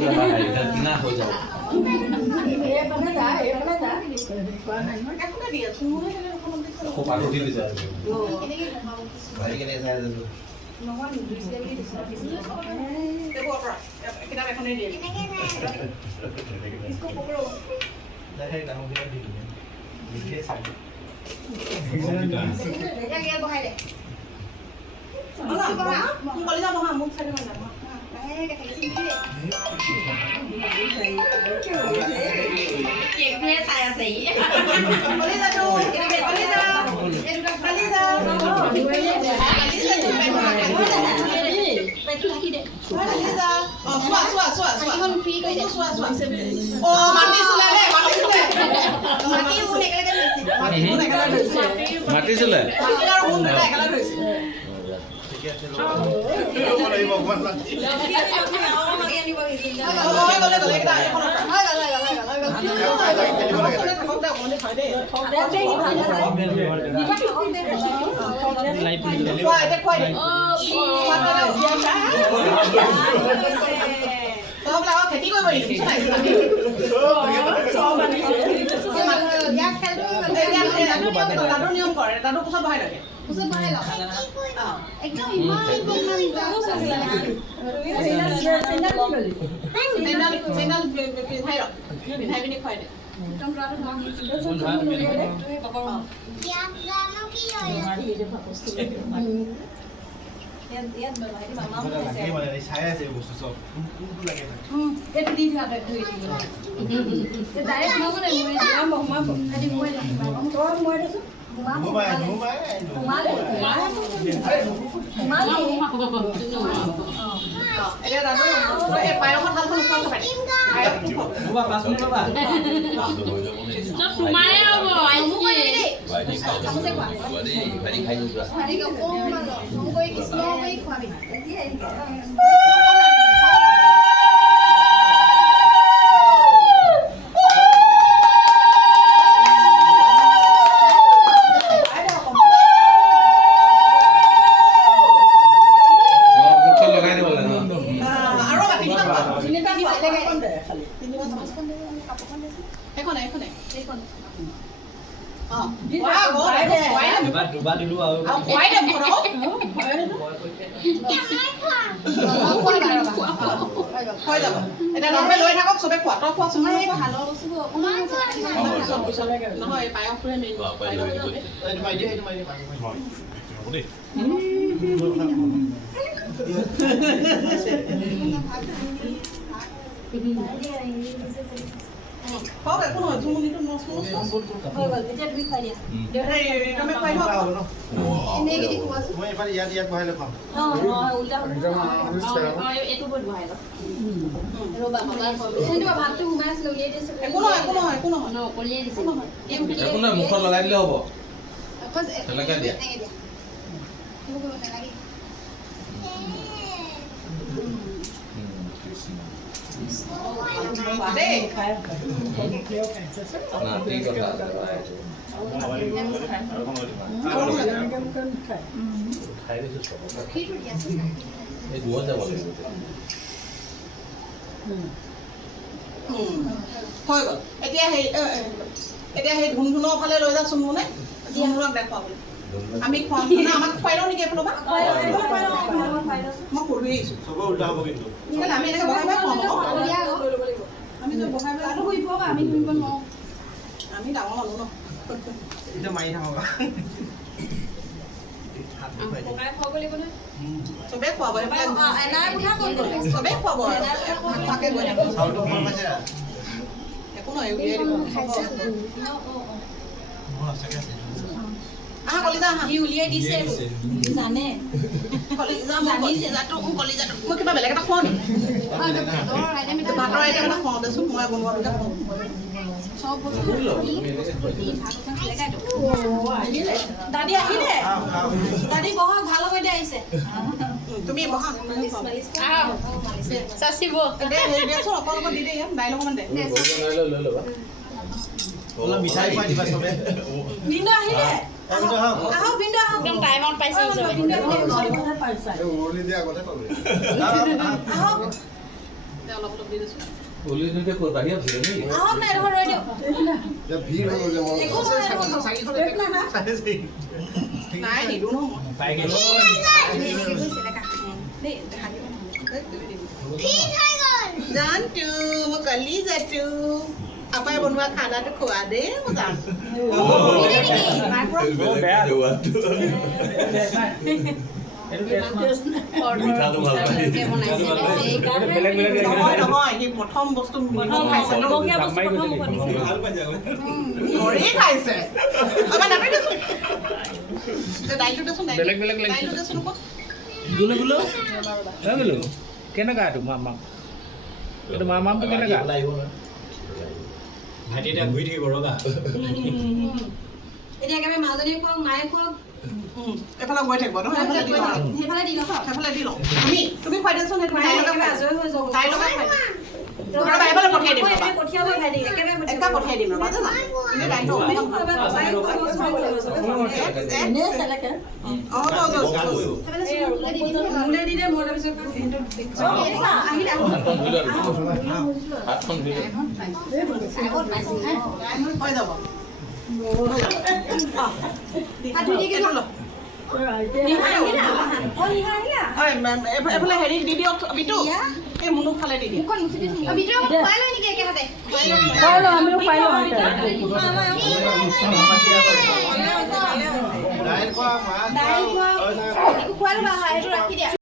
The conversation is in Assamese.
কিনা হৈ যাব খোপাটো দি দিছে ভাই কেনে চাই দিছো किताब এখন দিয়ে इसको पकड़ो দেখাই দাও কিটা দি দিলে লিখে চাই या गया बहाय दे बहा बहा कॉलेज जा बहा मुख छाड़े ना ए के खाली सिंधी दे केक में साया सही कॉलेज जा तो कॉलेज जा ए दुटा कॉलेज जा पेट लागी दे कॉलेज जा सुआ এখন ফ্রি কই দে সুয়া ও মাটি চুলে দে মাটি উন একেলগে ধৰিছে মাটি চলে মাটি আৰু উন দুটা একেলগে ধৰিছে ঠিক আছে ৰ'ব লাগিব অকমান নিয়ম কৰে দাদু কোচত বহাই লাগে একদম ইমান পিন্ধাই পিনি খুৱাই দে এতিয়া দাদু এই পায়সত ভালখন উঠোৱা খাই ৰ'বা 5 মিনিট ৰ'বা চব তোমাৰে হ'ব আইছি চামুচে খোৱা ভাৰি খাই যোৱা ভাৰি অকমান গৈ কৃষ্ণ গৈ খোৱাবি দুবা দিলো আৰু এতিয়া নৰ্মেল লৈ থাকক চবে খোৱা তই খোৱা চোন ভালৰ বস্তু অকণমান নহয় পায়সটোহে main Có cái con chung đi nó xuống xuống. Rồi cái chân đi phải đi. Điều này nó mới quay thôi. Em đi cái quá. মই এবাৰ ইয়াত ইয়াত বহাই লম উল্টা এইটো বহুত বহাই ল ৰবা সেইটো ভাতটো ঘুমাই আছিল উলিয়াই দিছে একো নহয় ন অকলিয়াই দিছে একো নহয় মুখত লগাই দিলে হ'ব তেনেকৈ দিয়া হৈ গ'ল এতিয়া সেই ধুনধুনৰ ফালে লৈ যাচোন মানে ধুনধুনক দেখুৱাব আমি খুৱাম না আমাক খুৱাই লওঁ নেকি এফালৰ পৰা মই কৰি আহিছোঁ চব উল্টা হ'ব কিন্তু আমি এনেকৈ বহাই খুৱাম আমি যে বহাই আৰু শুই পোৱা আমি শুনিব নোৱাৰোঁ আমি ডাঙৰ মানুহ ন এতিয়া মাৰি থাকা চবে খুৱাব চবে খুৱাব থাকে গৈ চাউলটো ভাল পাইছে একো নহয় উলিয়াই দিব আহা কলিজা আহা ই উলিয়াই দিছে জানে কলিজা মই কিবা বেলেগ এটা খুৱাওঁ নেকি ভাতৰ আইটেম এটা খুৱাওঁ দেচোন মই বনোৱাটোকে খুৱাওঁ চব বস্তু দাদি আহিলে দাদি বহা ভাল হৈ দে আহিছে তুমি বহা চাচিব দেচোন অকল অকল দি দে ইয়াত দাইল অকণমান দে লৈ ল'বা অলপ মিঠাই খুৱাই দিবা চবে ভিন্দু আহিলে আহক ভিন্দু আহক একদম টাইমত পাইছে চবে আহক অলপ অলপ দি দিছোঁ বলি দিতে ক'ত বাহিৰ আছে নি আহক নাই ৰহ ৰৈ দিয়ক या भीड़ हो गया मोर একো নাই নিদিওঁ নহয় পাই গেল জানটো মই কালি যাতো আপাই বনোৱা খানাটো খোৱা দে মই যাম নহয় সি প্ৰথম বস্তু খাইছে ঘৰে খাইছে দাইলটো দেচোন দাইলটো দেচোন গুলো গুলো গুলো কেনেকা এইটো মামা এইটো মামামটো কেনেকা ভাইটি এতিয়া ঘূৰি থাকিব ৰ'বা এতিয়া একেবাৰে মাজনী খুৱাওক মায়ে খুৱাওক এফালে গৈ থাকিব নহয় সেইফালে দি লওক সেইফালে দি লওঁ তুমি খুৱাই দিয়াচোন সেইটো আজৰি হৈ যাব তাইৰ লগত এফালে পঠিয়াই দিম পঠিয়াব ভাইটি একেবাৰে একা পঠিয়াই দিম ৰবা জানা তুমি দাইলটো মোলে দি দে মই তাৰপিছত আহিলে হাতখন ধুই হৈ যাব এফালে হেৰি দি দিয়ক বিটু এই মুনুক ফালে দি দিয়ক दाइल को माछ খুৱাই ল'বা সেইটো ৰাখি দিয়া